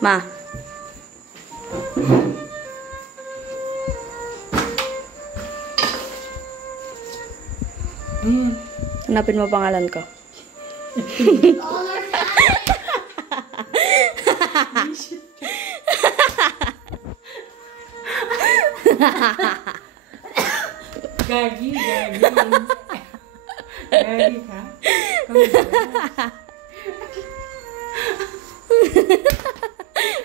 Ma. Hanapin mo pangalan ko. Gagi. Gagi ka?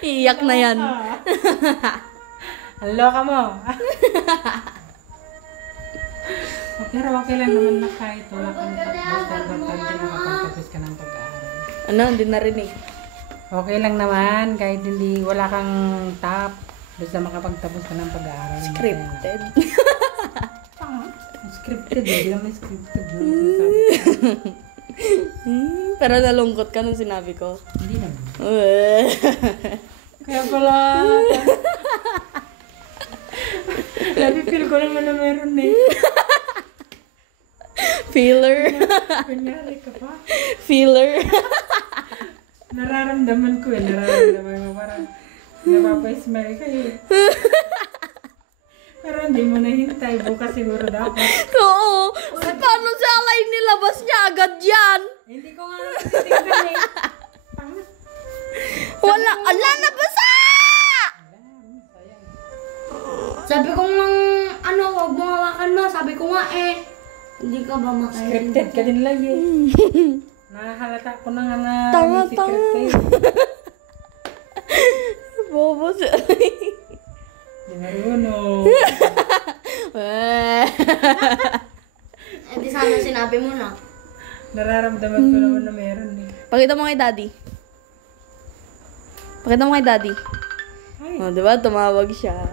Iyak na yan. Ang loka mo. Pero okay lang naman na kahit wala kang nakapagtapos ka ng pag-aaral. Ano, hindi narinig. Okay lang naman kahit hindi wala kang top. Basta makapagtapos ka ng pag-aaral. Scripted. Scripted, hindi naman scripted. Pero nalungkot ka nung sinabi ko. Hindi naman. Kaya pala. Napipil ko naman na meron eh. Feeler. Kunyari ka pa. Feeler. Nararamdaman ko eh. Nararamdaman mo parang napapa-smile ka eh. Pero hindi mo nahintay. Bukas siguro dapat. Oo. Paano sa alay nilabas niya agad yan? Hindi ko nga natitignan eh. Wala. Ala, nabasa! Sabi ko nga, wag mo hawakan mo. Sabi ko nga hindi ka ba makain? Scripted ka din lang eh. Nakahalata ko na nga na may secret kayo. Bobo siya. Di marunong. Di sana sinabi mo na. Nararamdaman ko naman na meron eh. Pakita mo kay daddy. Pakita mo kay daddy. Ay. Oh, diba? Tumawag siya.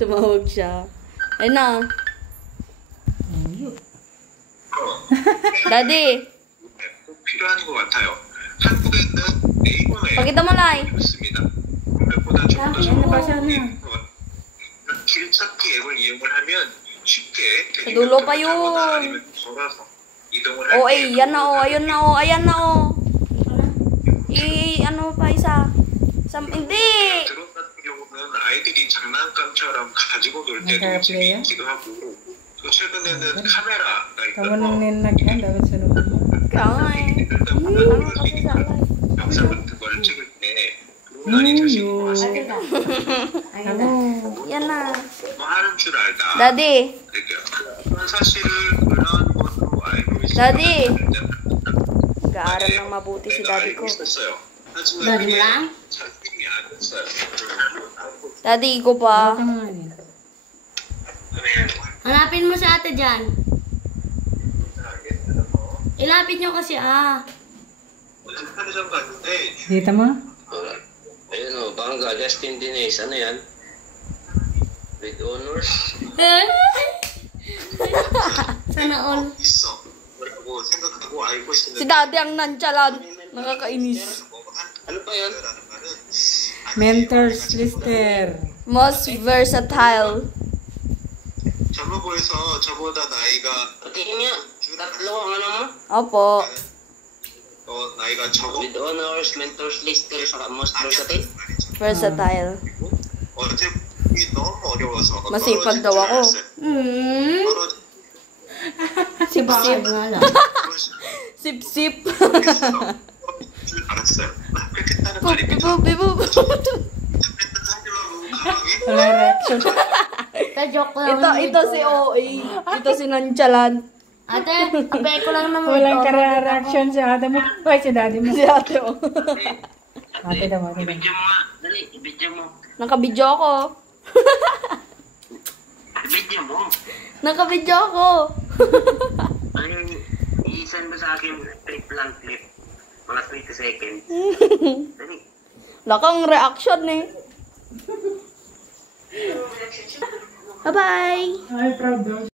Tumawag siya. Ayun na. Daddy. 필요한 것 같아요. 한국에는 네이버에 Pakita mo lang. 있습니다. 그것보다 좀 더 정보적인 길 찾기 앱을 이용을 하면 쉽게 dulo pa yun. 타거나 아니면 걸어서 이동을 할 Oh, 때 yan na oh. Ayun na oh. Ayan na oh. ano pa isa? Hindi. 드론 같은 경우는 아이들이 장난감처럼 가지고 놀 때도 Nagka-play 재미있기도 하고 또 최근에는 카메라가 Kamu nang 있어서 ninagyan, dapat sunod mo. Kaya 힘들다 Ano 보면 kasi sa alay? 영상 같은 거를 찍을 때 드론이 되시고 하시니까 Ako. Yan na. 뭐 하는 줄 알다. Daddy. 그런 사실을 그런 것으로 알고 있어요. Daddy. Nag-aaral ng mabuti si daddy ko. 있었어요. 하지만 Daddy 그게 lang? 자신이 아니었어요. Daddy ko pa. Baka mga ano. Hanapin mo si ate dyan. Ilapit nyo kasi 어제 편의점 갔는데 Dito mo? Ayun o, Bangga, Justin Dines, ano yan? With honors? Sana all. 있어. 라고 생각하고 알고 Si 있었는데 daddy ang nantsalan. Nakakainis. Ano pa yan? 라는 말은 Mentors lister. Most versatile. 젊어 보여서 저보다 나이가 Patingin niya, tatlo ang ano mo? Opo. 나이가 적어 With honors, mentors, lister, saka most versatile. Versatile. 어제 보기 너무 어려워서 Masipag daw ako. 떨어질 Sip-sip. Nga lang. Sip-sip. 줄 알았어요. 그렇겠다는 말이 Bibub. 그랬던 사람들만 보고 가방에 Wala reaction. Joke lang. Ito si OA. Ito si nantsalan. Ate, abay ko lang naman. Walang reaction si ate mo. Ay, si daddy mo. Si ate oh. Ate daw, ate daw. Ibidyo mo nga, dali, ibidyo mo. Nakabidyo ako. Ibidyo mo. Nakabidyo ako. Ay, i-send mo sa akin clip lang, clip. Mga 20 seconds. Dali. Lakang reaction eh. Bye-bye. Ay, proud daw.